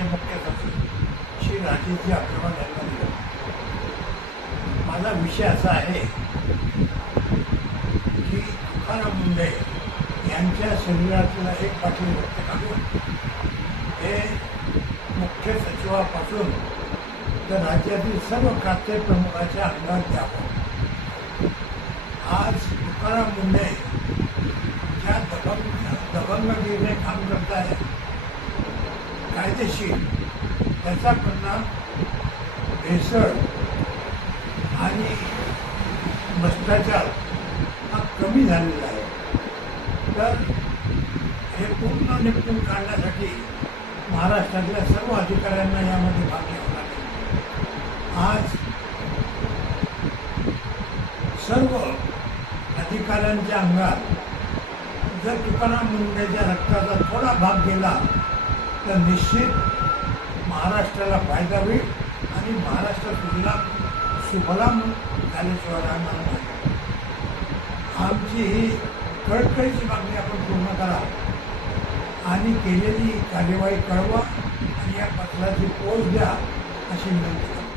राज्याचे मुख्य सचिव श्री राजेशजी अग्रवाल यांना दिलं. माझा विषय असा आहे की तुकाराम मुंढे यांच्या शरीरातला एक बाटली रक्त काढून हे मुख्य सचिवापासून तर राज्यातील सर्व प्रांत प्रमुखाच्या अंगात द्यावं. आज तुकाराम मुंढे ज्या दबंगगिरीने काम करत आहे कायदेशीर, त्याचा परिणाम भेसळ आणि भ्रष्टाचार हा कमी झालेला आहे. तर हे पूर्ण निपटून काढण्यासाठी महाराष्ट्रातल्या सर्व अधिकाऱ्यांना यामध्ये भाग घ्यावा लागेल. आज सर्व अधिकाऱ्यांच्या अंगात जर तुकाराम मुंढेच्या रक्ताचा थोडा भाग गेला तर निश्चित महाराष्ट्राला फायदा होईल आणि महाराष्ट्र सुफलाम झाल्याशिवाय राहणार नाही. आमची ही कळकळीची मागणी आपण पूर्ण करा आणि केलेली कार्यवाही कळवा आणि या पत्राची पोच द्या अशी विनंती करतो.